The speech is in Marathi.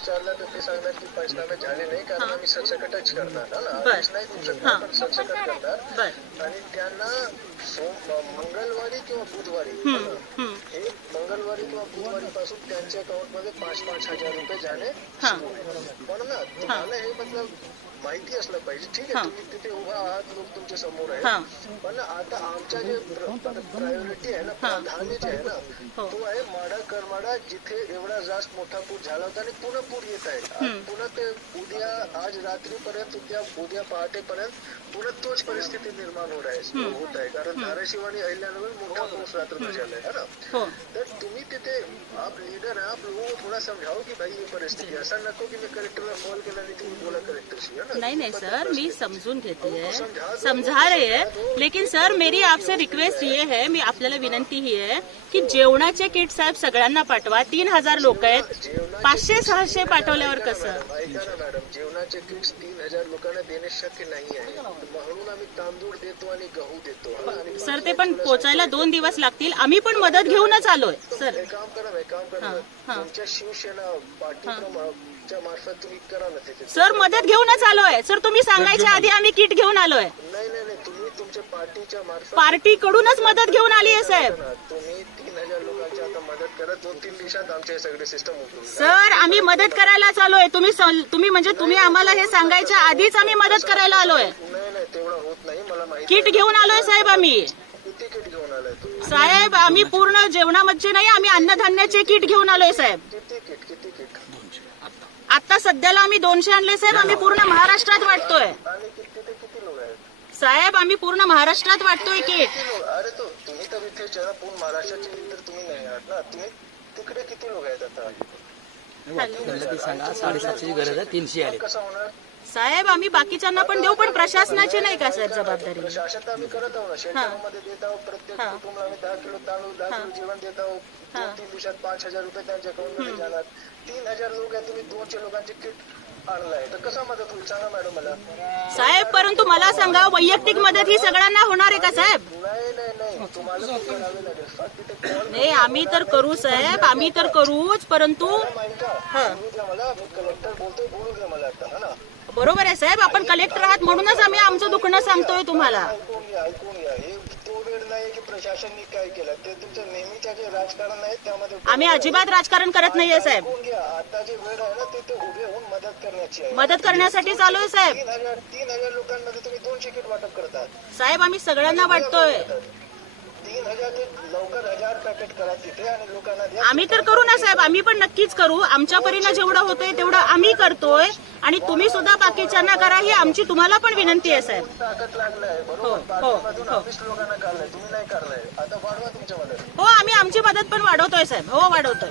विचारलं तर ते सांगणार की पंचनामे झाले नाही कारण आम्ही सरसकटच करणार ना, आदेश नाही देऊ शकणार पण सरसकट करणार आणि त्यांना मंगळवारी किंवा बुधवारी हे मंगळवारी किंवा बुधवारी पासून त्यांच्या अकाउंट मध्ये 5,000 रुपये जाणे सुरू आहे. पण ना तुम्हाला हे मतलब माहिती असलं पाहिजे. ठीक आहे तुम्ही तिथे उभा आहात, लोक तुमच्या समोर आहे, पण आता आमच्या जे प्रायोरिटी आहे ना, प्राधान्य जे आहे ना तो आहे माडा करमाडा, जिथे एवढा जास्त मोठा पूर झाला होता आणि पुन्हा पूर येत आहे. पुन्हा ते उद्या आज रात्रीपर्यंत उद्या पहाटेपर्यंत पुन्हा तोच परिस्थिती निर्माण होत आहे कारण धाराशिव आणि अहिल्यानगर मोठा पाऊस रात्र झालाय है ना. तर तुम्ही तिथे आप लीडर है, आप लोगों को थोड़ा समझाओ की भाई ये परिस्थिती ऐसा नको की मी कलेक्टरला कॉल केला आणि तुम्ही बोला कलेक्टरशी है ना. नहीं सर, मी समझून घेते है, समझा रहे है, लेकिन सर मेरी आपसे रिक्वेस्ट ये है, मी आपल्याला विनंती ही आहे की जेवणाचे किट साहेब सगळ्यांना पाठवा. 3,000 लोक आहेत, 500-600 पाठवल्यावर कसं. ऐका ना मॅडम, जेवणाचे किट्स 3,000 लोकांना देणे शक्य नाही आहे, म्हणून आम्ही तांदूळ देतो आणि गहू देतो. सर ते पण पोचायला 2 दिवस लागतील, आम्ही पण मदत घेऊनच आलोय. सर एक काम करा तुमच्या शिवसेना पार्टीच्या मार्फत तुम्ही करा ना तिथे. सर मदत घेऊनच आलोय. सर तुम्ही सांगायच्या आधी आम्ही किट घेऊन आलोय. नाही तुम्ही तुमच्या पार्टीच्या मार्फत पार्टीकडूनच मदत घेऊन आली आहे साहेब. तुम्ही 3,000 लोकांची आता मदत करा, 2-3 दिवसात आमचे सगळे सिस्टम उठून. सर आम्ही मदत करायलाच आलोय. तुम्ही म्हणजे तुम्ही आम्हाला हे सांगायच्या आधीच आम्ही मदत करायला आलोय. नाही तेवढं होत नाही, मला माहिती. किट घेऊन आलोय साहेब आम्ही. किती किट घेऊन आलाय तुम्ही? साहेब आम्ही पूर्ण जेवणामध्ये नाही, आम्ही अन्नधान्याचे किट घेऊन आलोय साहेब. किती किट? आता सध्याला आम्ही 200 आणले साहेब. आम्ही पूर्ण महाराष्ट्रात वाटतोय आणि किती लोक आहेत साहेब. आम्ही पूर्ण महाराष्ट्रात वाटतोय किट. अरे तो तुम्ही तर इथे जरा पूर्ण महाराष्ट्राचे तर तुम्ही नाही आहात ना, तुम्ही तिकडे किती लोक आहेत आता? सांगा 750ची गरज आहे, 300 आले. कसं होणार साहेब आम्ही बाकीच्यांना पण देऊ, पण प्रशासनाची नाही का साहेब जबाबदारी. प्रशासन तर आम्ही करत आहोत ना, शेतकऱ्यांमध्ये देत आहोत. प्रत्येक कुटुंबाला आम्ही 10 किलो तांदूळ 10 किलो जेवण देत आहोत. 2-3 दिवसात 5,000 रुपये त्यांच्या अकाउंट मध्ये जाणार. 3,000 लोक आहे, तुम्ही 200 लोकांचे किट आणलाय तर कसा मदत होईल सांगा मॅडम मला. साहेब परंतु मला सांगा, वैयक्तिक मदत ही सगळ्यांना होणार आहे का साहेब? नाही तुम्हाला करावे लागेल. तिथे कॉल नाही आम्ही तर करू साहेब, आम्ही तर करूच, परंतु बोलू द्या मला, मी कलेक्टर बोलतोय, बोलू द्या मला आता. हा ना बरोबर आहे साहेब, आपण कलेक्टर आहात म्हणूनच आम्ही आमचं दुखणं सांगतोय तुम्हाला. ऐकून घ्या हे तो वेळ नाही की प्रशासनाने काय केलं, ते तुमचं नेहमीच्या जे राजकारण आहे त्यामध्ये आम्ही अजिबात राजकारण करत नाहीये साहेब. ऐकून घ्या, आता जे वेळ आहे ना ते उभे होऊन मदत करण्याची आहे. मदत करण्यासाठी चालू आहे साहेब. 3,000 लोकांमध्ये तुम्ही 200 किट वाटप करतात साहेब आम्ही सगळ्यांना वाटतोय. 3,000 ते लवकर 1,000 पॅकेट करा तिथे आणि लोकांना द्या. आम्ही तर करू ना साहेब, आम्ही पण नक्कीच करू. आमच्या परीनं जेवढं होतंय तेवढं आम्ही करतोय आणि तुम्ही सुद्धा बाकीच्यांना करा, ही आमची तुम्हाला पण विनंती आहे साहेब. ताकद लागलाय बरोबर, पाठीमधून 20 लोकांना काढलाय, तुम्ही नाही काढलाय, आता वाढवा तुमच्या मदत. हो आम्ही आमची मदत पण वाढवतोय साहेब. हो वाढवतोय.